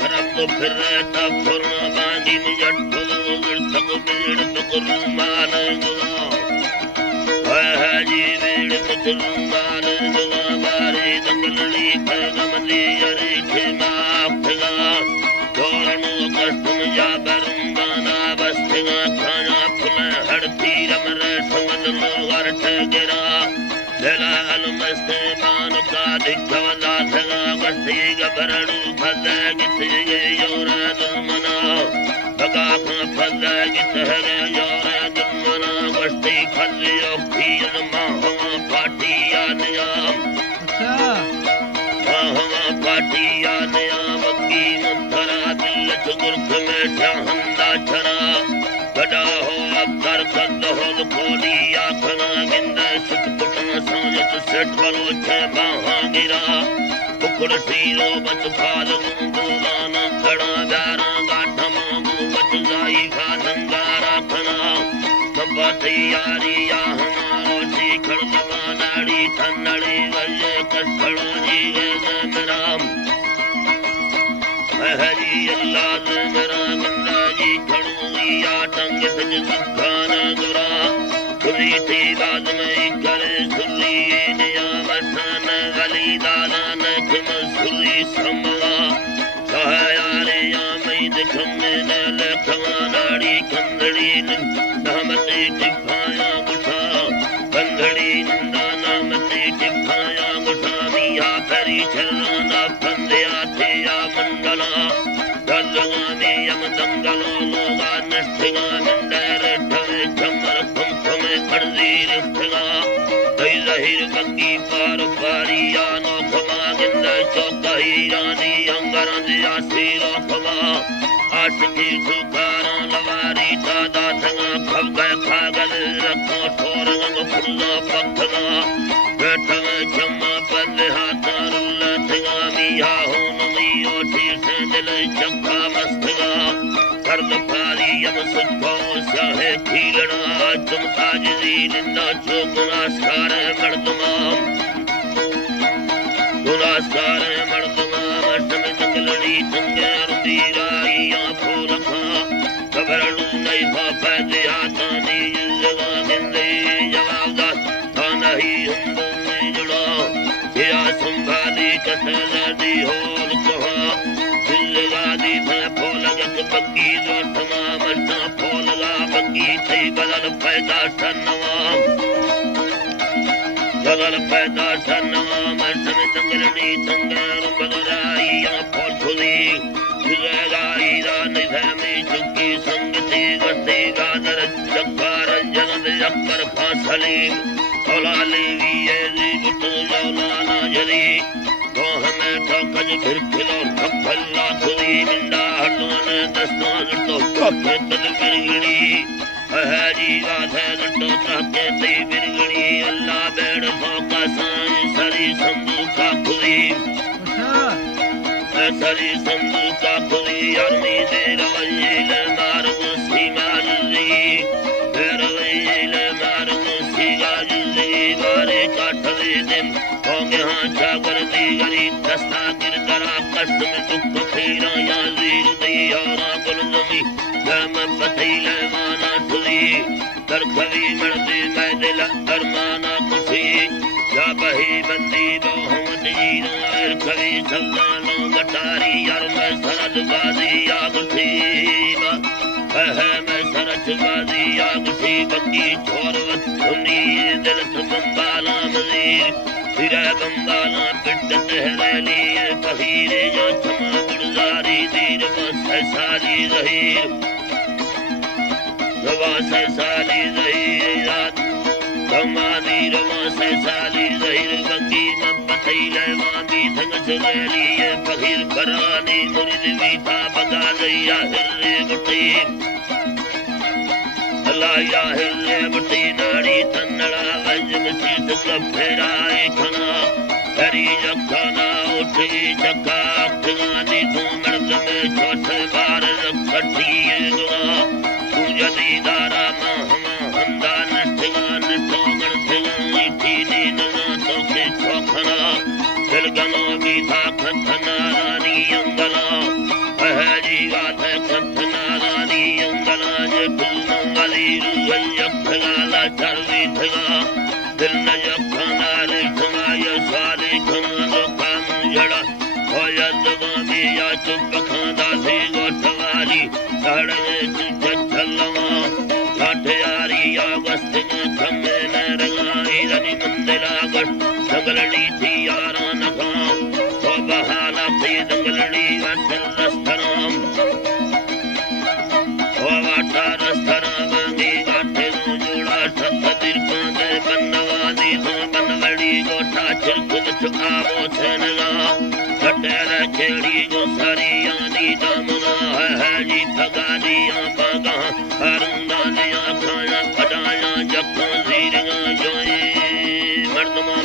करम तो फिर रहता फुरना बांधी मुझट फुल तक बेड़ बकरू मान गुआ है जी बेड़ बकरू मान गुआ बारे दंगलड़ी पैगमली अरे खेमा खगा दौड़नो कष्टम जा बरुंबाना बस्तिगा खाना फुल हड़ती रमर समझ लो अर्थ गिरा लेला अलमस्ते मान का दिखवला सगा बस्ती गबरणु फल गिते योर दुमना बगा फल गिते योर दुमना बस्ती फल योखी महा पाटिया नियाम महा पाटिया नियाम की मुतरा दिल चुगुर्ख में शहंदा छरा बड़ा हो अब कर कद हो खोलिया खना गिंद सुख पुटना समझत सेठ बलोचे बाहा गिरा कुकुड़ सीरो बच फाल गुंगोलाना कड़ा दारा गाठा मांगू बच जाई खा नंगारा खना कब्बा यारी या हमारो सीखड़ दवानाड़ी ठन्नड़ी वजे कठड़ो जी गए मेराम हरी अल्लाह मेरा गंदा जी खड़ू या टंग सज सुखान गुरा खुदी थी बाद में करे सुली निया वसन गली दादा न खिम सुली समवा सहायारे या मई दिखम न लखवा नाड़ी कंदड़ी नामते टिफाया गुठा कंदड़ी नंदा नामते टिफाया गुठा मिया परी चलना फंदिया थे या मंगला दलगा में यम दंगलो लोगा नष्टिगा मंडर ठवे चमर खुम खड़जी रिफ्तगा तई जहिर बंगी पार पारिया नो खमा गिंद चौकही रानी अंगरंज यासीरो खमा आशिकी सुकारा लवारी दादा थंगा खब गए खागल रखो ठोरंग फुल्ला पखगा बैठवे चम्मा पल्ले हाथा रुल्ला थंगा मिया हो नमियो ठीक दिल चंका मस्तगा कर्द पारी यम सुखो सहे खीलना चमका जी निंदा चो गुनास्कार मर्दमाम गुनास्कार मर्दमाम अष्टम जंगलड़ी तंगे रुदीराइया फूलखा कबरडू नहीं पापा दिया तानी जगा गिंदे जवाबदा ताना ही हुंदो में जुड़ा या संभाली कसला दी होल कहा दिलगा दी मैं फूलगत बग्गी जो तमाम मरना फूलगा बग्गी थई बदल पैदा सनवा बदल पैदा सनवा मरसम जंगलड़ी तंगर बदराइया फूल खुदी जुगाई रा निधमी चुकी संगति गते गादर जक्कार जगत जक्कर फासलीम औलाली वीए बुत जौलाना जरी गोह में ठोकज फिर खिलो ठफल्ला खुदी मिंडा हल्लोन दस्तान तो ठोके तल बिरगड़ी हरी गाथे लट्टो त्राके ती बिरगड़ी अल्लाह बेड़ भोका साई सरी संदूका खुदी सरी संदूका खुदी अरमी दे रवैल मार्ग सीमा जी रवैल मार्ग सीगा जी बारे काठवे दिन होंगे हाँ जागर दी गरी दस्ता गिर दरा कष्ट में दुख फेरा या जीर दी औरा गुलजमी जम पतैल माना ठुदी तरखवी मर्दी मैं दिल अरमाना खुशी जा बही बंदी बहुमत जीरो खवी सल्लानो गटारी यार मैं सरद बाजी आग सीमा है मैं सरद बाजी आग सी बंगी छोरवत सुनी दिल बंगाला मजीर फिर बंगाला पिट तहरेली बहीरे जो छमा गुड़जारी दीर बस साली जहीर रवा से साली जहीर रात कमादी रवा से साली जहीर बंगी में पथैले मामी धंग चलेली बहीर करानी मुरिद मीठा बगा लैया हिर्रे गुटी अल्लाह या हिर्रे गुटी नाड़ी तन्नड़ा वजम सीत सब फेराए खना हरी जखाना उठी जखा अखगानी तू मर्द में छोटे बार रखठी गुआ तू जदी दारा महमा हंदा नष्टगा निष्ठोगण थिगा इठी नीनगा तोके छोखना दिलगनो बीधा खतना रानी अंगला जखगाला चरवी थगा दिल न जखना रे थमाया सारे खना काम जड़ा होया दगामी या चुप खांदा सी गोठवाली सड़े चलवा काठयारी या वस्त थमे न रंगाई रनी मंदिरा गट दंगलड़ी थी यारा नखा तो बहाला थी दंगलड़ी अटल रस्तराम ओ वाटा रस्तराम दी गाठे नो जोड़ा सत दिरकांदे बनवानी तो बनवड़ी गोठा चिरकुल चुकावो सेनगा कटेर खेड़ी गो सारिया दी दामना है जी फगादियां बागा अरुंदा दिया खाया खडाया जखा जीरियां जोए मर्दमा